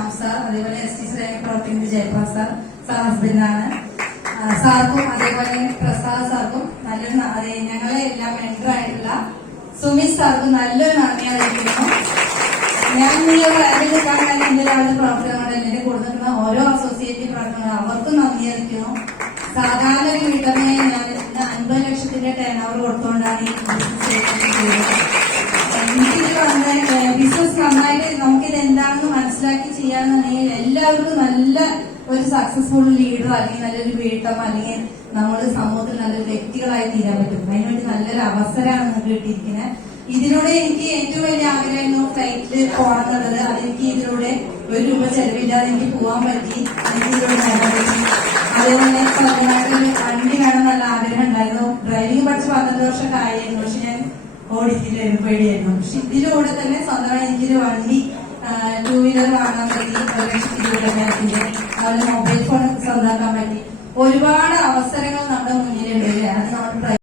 Shyam sir, അതേപോലെ ST പ്രവർത്തിക്കുന്ന Jayaprakash sir, sir ഹസ്ബൻഡാണ്. സാർക്കും അതേപോലെ പ്രസാദ് സാർക്കും നല്ലൊരു ഞങ്ങളെ എല്ലാം മെന്ററായിട്ടുള്ള സുമിത് സാർക്കും നല്ലൊരു നന്ദി അറിയിക്കുന്നു. ഞാൻ കാരണം എന്റെ രാവിലെ പ്രവർത്തനങ്ങൾ എന്നെ കൊടുത്തിട്ടുള്ള ഓരോ അസോസിയേറ്റീവ് പ്രവർത്തനങ്ങൾ അവർക്കും നന്ദി അറിയിക്കുന്നു. സാധാരണ ഒരു വീട്ടമ്മയെ ഞാൻ 50 ലക്ഷത്തിന്റെ ടേൺ ഓവർ കൊടുത്തുകൊണ്ടാണ് ഈ ബിസിനസ് നന്നായിട്ട് നമുക്കിത് എന്താണെന്ന് മനസ്സിലാക്കി ചെയ്യാന്നുണ്ടെങ്കിൽ എല്ലാവർക്കും നല്ല ഒരു സക്സസ്ഫുൾ ലീഡർ അല്ലെങ്കിൽ നല്ലൊരു വീട്ടമ്മ അല്ലെങ്കിൽ നമ്മൾ സമൂഹത്തിൽ നല്ലൊരു വ്യക്തികളായി തീരാൻ പറ്റും. അതിനുവേണ്ടി നല്ലൊരു അവസരമാണ് നിങ്ങൾക്ക് കിട്ടിയിരിക്കുന്നത്. ഇതിലൂടെ എനിക്ക് ഏറ്റവും വലിയ ആഗ്രഹമായിരുന്നു ഫ്ലൈറ്റിൽ പോകണം എന്നുള്ളത്. അതെനിക്ക് ഇതിലൂടെ 1 രൂപ ചെലവില്ലാതെ എനിക്ക് പോകാൻ പറ്റി. എനിക്ക് ഇതിലൂടെ നേടാൻ പറ്റി. അതേപോലെ സ്വന്തമായിട്ടൊരു വണ്ടി വേണം എന്നുള്ള ആഗ്രഹം ഉണ്ടായിരുന്നു. ഡ്രൈവിംഗ് പഠിച്ച് 12 വർഷമൊക്കെ ആയിരുന്നു. പക്ഷെ ഞാൻ ഓടിച്ചില്ലായിരുന്നു, പേടിയായിരുന്നു. പക്ഷെ ഇതിലൂടെ തന്നെ സ്വന്തമായി എനിക്കൊരു വണ്ടി 2 വീലർ വാങ്ങാൻ പറ്റി. 1,20,000 അതുപോലെ മൊബൈൽ ഫോൺ സ്വന്തമാക്കാൻ പറ്റി. ഒരുപാട് അവസരങ്ങൾ നമ്മുടെ മുന്നിൽ